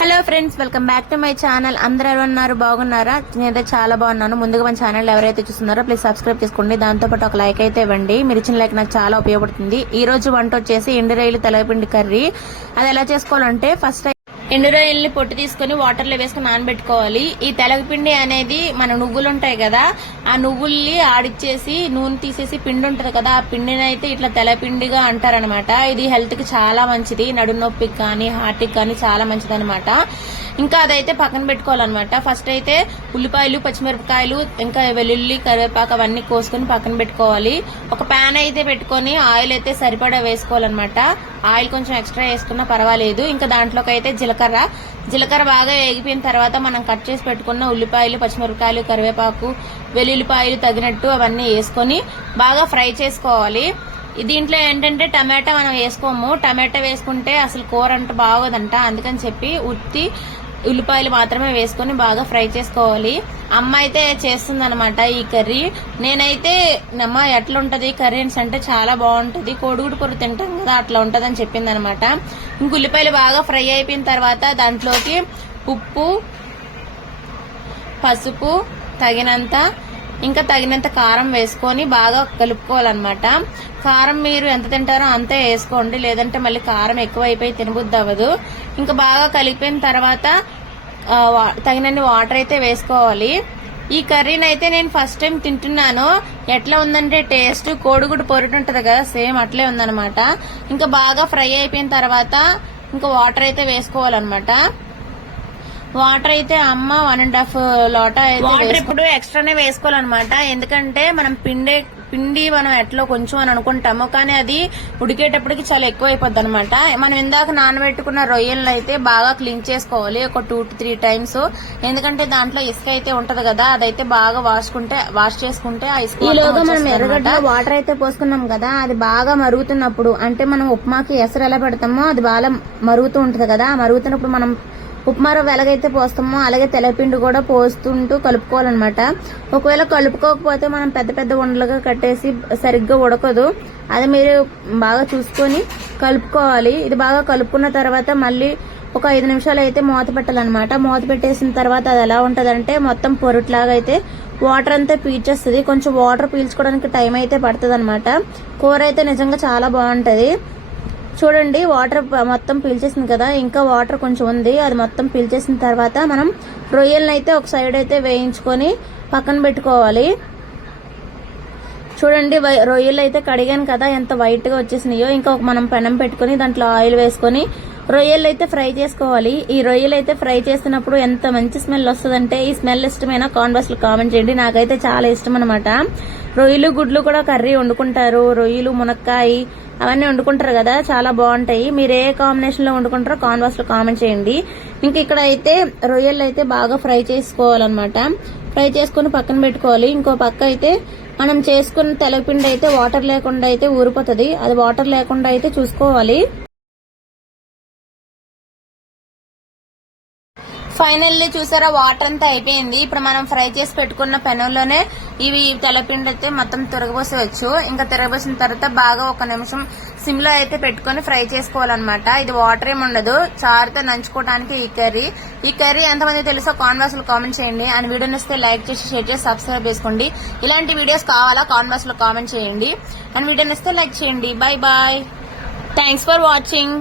Hello friends, welcome back to my channel. అందరూ ఎలా ఉన్నారు? బాగున్నారా? నేనైతే చాలా బాగున్నాను. ముందుగా మన ఛానల్ ఎవరైతే చూస్తున్నారో ప్లీజ్ సబ్స్క్రైబ్ చేసుకోండి. దాంతోపాటు ఒక లైక్ అయితే ఇవ్వండి. మీరు ఇచ్చిన లైక్ నాకు చాలా ఉపయోగపడుతుంది. ఈ రోజు వంట వచ్చేసి ఎండు రొయ్యలు తెలగపిండి కర్రీ. అది ఎలా చేసుకోవాలంటే ఫస్ట్ ఎండు రొయ్యల్ని పొట్టు తీసుకుని వాటర్లో వేసుకుని నానబెట్టుకోవాలి. ఈ తెలగపిండి అనేది మన నువ్వులు ఉంటాయి కదా, ఆ నువ్వుల్ని ఆడిచ్చేసి నూనె తీసేసి పిండి ఉంటది కదా, ఆ పిండిని అయితే ఇట్లా తెలపిండిగా అంటారనమాట. ఇది హెల్త్ కి చాలా మంచిది. నడుము నొప్పికి కానీ హార్ట్ కి కానీ చాలా మంచిది అనమాట. ఇంకా అదైతే పక్కన పెట్టుకోవాలన్నమాట. ఫస్ట్ అయితే ఉల్లిపాయలు, పచ్చిమిరపకాయలు, ఇంకా వెల్లుల్లి, కరివేపాకు అవన్నీ కోసుకుని పక్కన పెట్టుకోవాలి. ఒక ప్యాన్ అయితే పెట్టుకుని ఆయిల్ అయితే సరిపడా వేసుకోవాలన్నమాట. ఆయిల్ కొంచెం ఎక్స్ట్రా వేసుకున్నా పర్వాలేదు. ఇంకా దాంట్లోకి అయితే జీలకర్ర బాగా వేగిపోయిన తర్వాత మనం కట్ చేసి పెట్టుకున్న ఉల్లిపాయలు, పచ్చిమిరపకాయలు, కరివేపాకు, వెల్లుల్లిపాయలు తగినట్టు అవన్నీ వేసుకొని బాగా ఫ్రై చేసుకోవాలి. దీంట్లో ఏంటంటే టమాటా మనం వేసుకోము. టమాటా వేసుకుంటే అసలు కూర అంటే బాగోదంట. అందుకని చెప్పి ఉత్తి ఉల్లిపాయలు మాత్రమే వేసుకొని బాగా ఫ్రై చేసుకోవాలి. అమ్మ అయితే చేస్తుంది అనమాట ఈ కర్రీ. నేనైతే అమ్మ ఎట్లుంటది కర్రీ అంటే చాలా బాగుంటది, కోడిగుడు కూర తింటాం కదా అట్లా ఉంటదని చెప్పింది అనమాట. ఇంక ఉల్లిపాయలు బాగా ఫ్రై అయిపోయిన తర్వాత దాంట్లోకి ఉప్పు, పసుపు తగినంత కారం వేసుకొని బాగా కలుపుకోవాలన్నమాట. కారం మీరు ఎంత తింటారో అంతే వేసుకోండి, లేదంటే మళ్ళీ కారం ఎక్కువ అయిపోయి తినబుద్ధి అవ్వదు. ఇంకా బాగా కలిపిన తర్వాత తగినన్ని వాటర్ అయితే వేసుకోవాలి. ఈ కర్రీని అయితే నేను ఫస్ట్ టైం తింటున్నాను. ఎట్లా ఉందంటే టేస్ట్ కోడిగుడ్డు పొరుటు ఉంటది కదా, సేమ్ అట్లే ఉందనమాట. ఇంకా బాగా ఫ్రై అయిపోయిన తర్వాత ఇంకా వాటర్ అయితే వేసుకోవాలన్నమాట. వాటర్ అయితే అమ్మ 1.5 లోటా అయితే ఇప్పుడు ఎక్స్ట్రానే వేసుకోవాలన్నమాట. ఎందుకంటే మనం పిండి మనం ఎట్లా కొంచెం అని అనుకుంటాము, కానీ అది ఉడికేటప్పటికి చాలా ఎక్కువ అయిపోద్ది అనమాట. మనం ఇందాక నానబెట్టుకున్న రొయ్యలను అయితే బాగా క్లీన్ చేసుకోవాలి ఒక 2 to 3 times. ఎందుకంటే దాంట్లో ఇసుక అయితే ఉంటది కదా, అదైతే బాగా వాష్ చేసుకుంటే ఆ ఇసుక. ఈలోగా మనం ఎర్రగడ్డ వాటర్ అయితే పోసుకున్నాం కదా, అది బాగా మరుగుతున్నప్పుడు అంటే మనం ఉప్మాకి ఎసరు ఎలా పెడతామో అది బాగా మరుగుతూ ఉంటది కదా, మరుగుతున్నప్పుడు మనం ఉప్మా రవ్వ ఎలాగైతే పోస్తామో అలాగే తెల్లపిండి కూడా పోస్తుంటూ కలుపుకోవాలన్నమాట. ఒకవేళ కలుపుకోకపోతే మనం పెద్ద ఉండలుగా కట్టేసి సరిగ్గా ఉడకదు. అది మీరు బాగా చూసుకొని కలుపుకోవాలి. ఇది బాగా కలుపుకున్న తర్వాత మళ్ళీ ఒక 5 నిమిషాలు అయితే మూత పెట్టాలన్నమాట. మూత పెట్టేసిన తర్వాత అది ఎలా ఉంటదంటే మొత్తం పొరుట్లాగా అయితే వాటర్ అంతా పీల్చేస్తుంది. కొంచెం వాటర్ పీల్చుకోవడానికి టైం అయితే పడుతుంది అనమాట. కూర అయితే నిజంగా చాలా బాగుంటది. చూడండి, వాటర్ మొత్తం పీల్చేసింది కదా, ఇంకా వాటర్ కొంచెం ఉంది. అది మొత్తం పీల్చేసిన తర్వాత మనం రొయ్యలను అయితే ఒక సైడ్ అయితే వేయించుకొని పక్కన పెట్టుకోవాలి. చూడండి, రొయ్యలు అయితే కడిగాను కదా ఎంత వైట్ గా వచ్చేసినాయో. ఇంకా మనం పెనం పెట్టుకుని దాంట్లో ఆయిల్ వేసుకొని రొయ్యలు అయితే ఫ్రై చేసుకోవాలి. ఈ రొయ్యలు అయితే ఫ్రై చేసినప్పుడు ఎంత మంచి స్మెల్ వస్తుందంటే, ఈ స్మెల్ ఇష్టమైన కామెంట్స్ లో కామెంట్ చేయండి. నాకైతే చాలా ఇష్టం అనమాట. రొయ్యలు గుడ్లు కూడా కర్రీ వండుకుంటారు, రొయ్యలు మునక్కాయ అవన్నీ వండుకుంటారు కదా, చాలా బాగుంటాయి. మీరు ఏ కాంబినేషన్ లో వండుకుంటారో కాన్వాస్ లో కామెంట్ చేయండి. ఇంక ఇక్కడ అయితే రొయ్యలు అయితే బాగా ఫ్రై చేసుకోవాలన్నమాట. ఫ్రై చేసుకుని పక్కన పెట్టుకోవాలి. ఇంకో పక్క అయితే మనం చేసుకున్న తెలపిండి అయితే వాటర్ లేకుండా అయితే ఊరిపోతుంది. అది వాటర్ లేకుండా అయితే చూసుకోవాలి. ఫైనల్లీ చూసారా, వాటర్ అంతా అయిపోయింది. ఇప్పుడు మనం ఫ్రై చేసి పెట్టుకున్న పెనంలోనే ఇవి తెల్లపిండి అయితే మొత్తం తిరగబోసేయచ్చు. ఇంకా తిరగబోసిన తర్వాత బాగా 1 నిమిషం సిమ్ లో అయితే పెట్టుకుని ఫ్రై చేసుకోవాలన్నమాట. ఇది వాటర్ ఏమి ఉండదు, చారుతో నంచుకోవడానికి ఈ కర్రీ ఎంతమంది తెలుసో కాన్వాస్ లో కామెంట్ చేయండి. అండ్ వీడియో నచ్చితే లైక్ చేసి, షేర్ చేసి, సబ్స్క్రైబ్ చేసుకోండి. ఇలాంటి వీడియోస్ కావాలా కాన్వాస్ లో కామెంట్ చేయండి. అండ్ వీడియో నచ్చితే లైక్ చేయండి. Bye bye, thanks for watching.